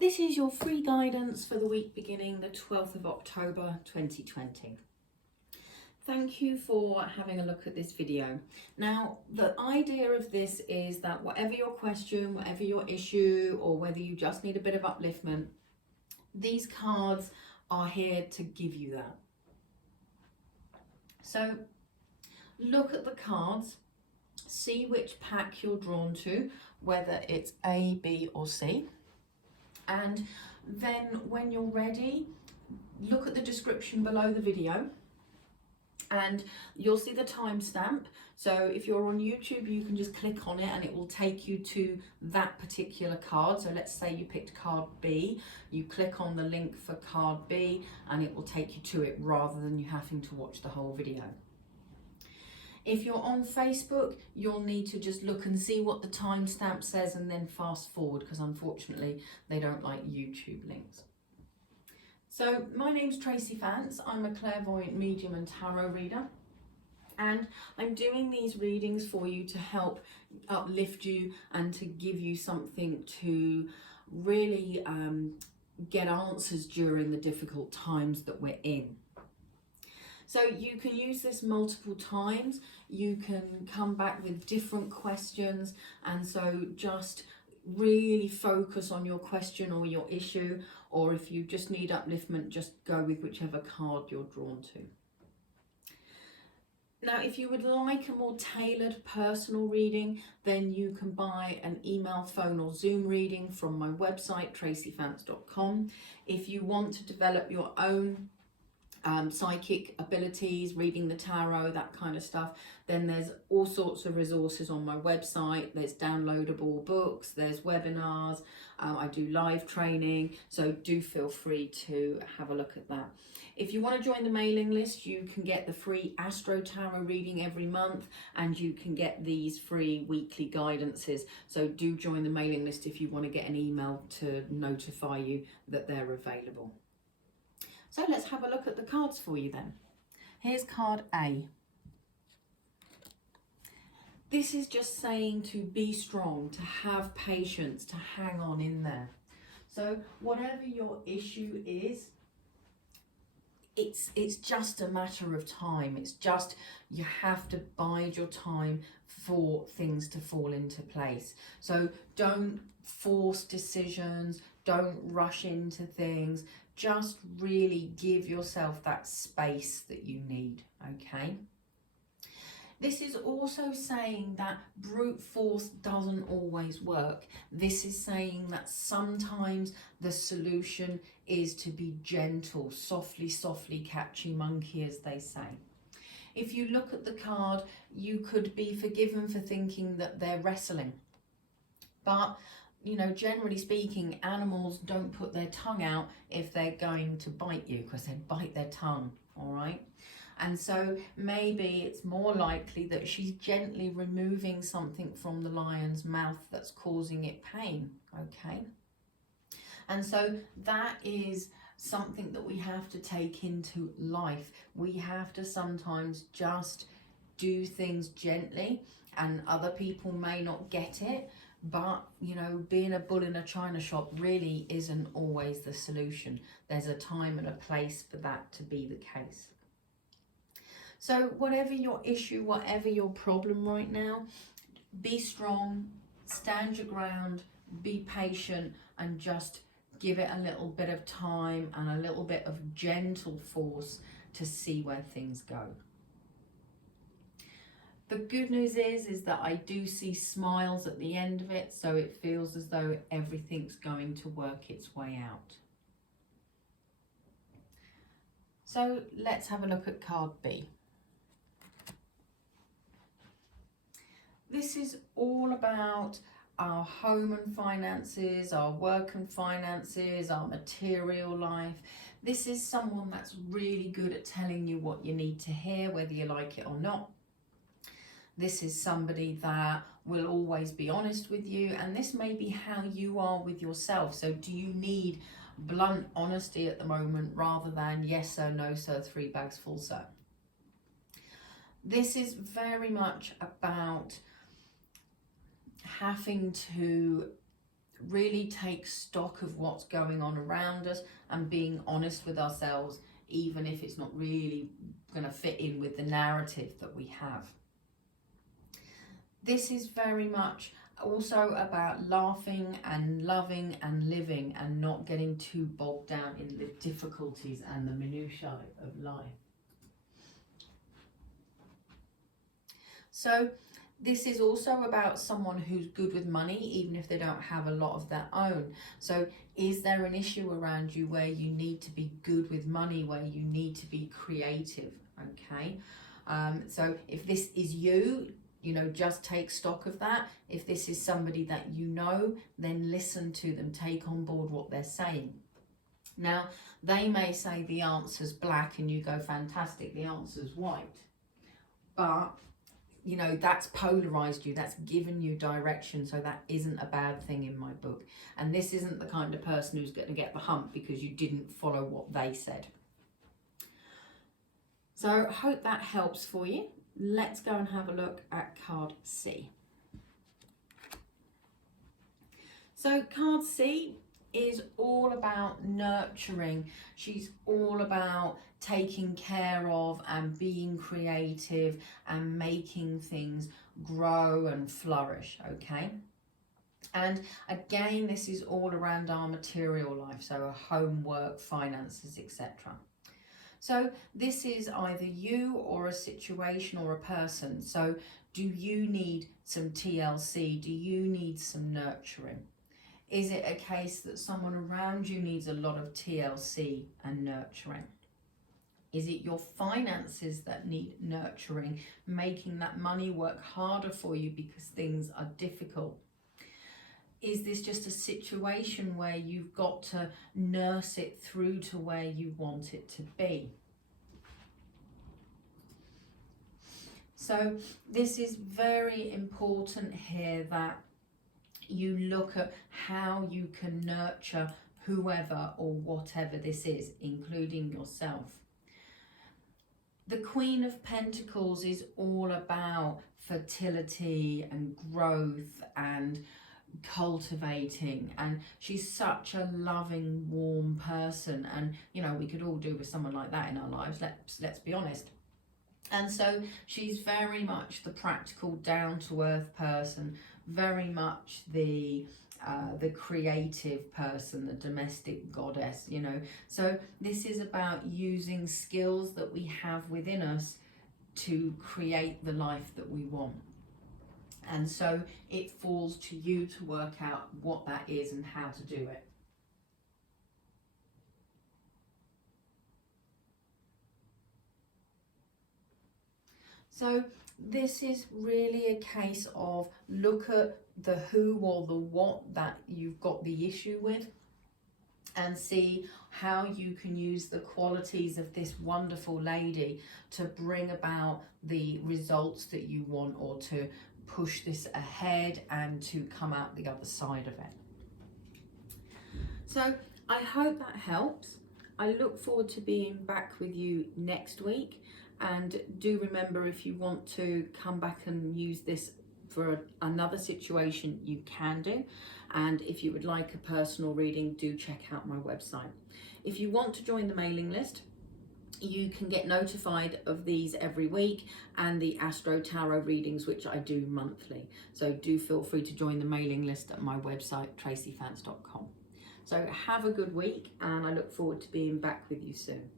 This is your free guidance for the week beginning the 12th of October 2020. Thank you for having a look at this video. Now, the idea of this is that whatever your question, whatever your issue, or whether you just need a bit of upliftment, these cards are here to give you that. So look at the cards, see which pack you're drawn to, whether it's A, B or C. And then when you're ready, look at the description below the video and you'll see the timestamp. So if you're on YouTube, you can just click on it and it will take you to that particular card. So let's say you picked card B, you click on the link for card B and it will take you to it rather than you having to watch the whole video. If you're on Facebook, you'll need to just look and see what the timestamp says and then fast forward, because unfortunately they don't like YouTube links. So my name's Tracy Fance. I'm a clairvoyant medium and tarot reader, and I'm doing these readings for you to help uplift you and to give you something to really get answers during the difficult times that we're in. So you can use this multiple times, you can come back with different questions, and so just really focus on your question or your issue, or if you just need upliftment, just go with whichever card you're drawn to. Now, if you would like a more tailored personal reading, then you can buy an email, phone or Zoom reading from my website, tracyfance.com. If you want to develop your own psychic abilities, reading the tarot, that kind of stuff, then there's all sorts of resources on my website. There's downloadable books, there's webinars, I do live training, so do feel free to have a look at that. If you want to join the mailing list, you can get the free Astro Tarot reading every month, and you can get these free weekly guidances. So do join the mailing list if you want to get an email to notify you that they're available. So let's have a look at the cards for you then. Here's card A. This is just saying to be strong, to have patience, to hang on in there. So whatever your issue is, it's just a matter of time. It's just, you have to bide your time for things to fall into place. So don't force decisions, don't rush into things. Just really give yourself that space that you need, okay? This is also saying that brute force doesn't always work. This is saying that sometimes the solution is to be gentle, softly, softly catchy monkey, as they say. If you look at the card, you could be forgiven for thinking that they're wrestling. But you know, generally speaking, animals don't put their tongue out if they're going to bite you, because they bite their tongue, all right? And so maybe it's more likely that she's gently removing something from the lion's mouth that's causing it pain, okay? And so that is something that we have to take into life. We have to sometimes just do things gently, and other people may not get it. But, you know, being a bull in a china shop really isn't always the solution. There's a time and a place for that to be the case. So whatever your issue, whatever your problem right now, be strong, stand your ground, be patient, and just give it a little bit of time and a little bit of gentle force to see where things go. The good news is that I do see smiles at the end of it, so it feels as though everything's going to work its way out. So let's have a look at card B. This is all about our home and finances, our work and finances, our material life. This is someone that's really good at telling you what you need to hear, whether you like it or not. This is somebody that will always be honest with you, and this may be how you are with yourself. So do you need blunt honesty at the moment rather than yes sir, no sir, 3 bags full sir? This is very much about having to really take stock of what's going on around us and being honest with ourselves, even if it's not really going to fit in with the narrative that we have. This is very much also about laughing and loving and living and not getting too bogged down in the difficulties and the minutiae of life. So this is also about someone who's good with money, even if they don't have a lot of their own. So is there an issue around you where you need to be good with money, where you need to be creative? Okay. So if this is you, just take stock of that. If this is somebody that you know, then listen to them, take on board what they're saying. Now, they may say the answer's black and you go, fantastic, the answer's white. But, that's polarized you, that's given you direction, so that isn't a bad thing in my book. And this isn't the kind of person who's going to get the hump because you didn't follow what they said. So I hope that helps for you. Let's go and have a look at card C. So card C is all about nurturing. She's all about taking care of and being creative and making things grow and flourish, okay? And again, this is all around our material life, so our home, work, finances, etc. So this is either you or a situation or a person. So do you need some TLC? Do you need some nurturing? Is it a case that someone around you needs a lot of TLC and nurturing? Is it your finances that need nurturing, making that money work harder for you because things are difficult? Is this just a situation where you've got to nurse it through to where you want it to be? So this is very important here that you look at how you can nurture whoever or whatever this is, including yourself. The Queen of Pentacles is all about fertility and growth and cultivating, and she's such a loving, warm person, and we could all do with someone like that in our lives, let's be honest. And so she's very much the practical, down-to-earth person, very much the creative person, the domestic goddess, So this is about using skills that we have within us to create the life that we want. And so it falls to you to work out what that is and how to do it. So this is really a case of look at the who or the what that you've got the issue with and see how you can use the qualities of this wonderful lady to bring about the results that you want, or to push this ahead and to come out the other side of it. So I hope that helps. I look forward to being back with you next week. And do remember, if you want to come back and use this for another situation, you can do. And if you would like a personal reading, do check out my website. If you want to join the mailing list, you can get notified of these every week, and the Astro Tarot readings, which I do monthly. So do feel free to join the mailing list at my website, tracyfance.com. So have a good week, and I look forward to being back with you soon.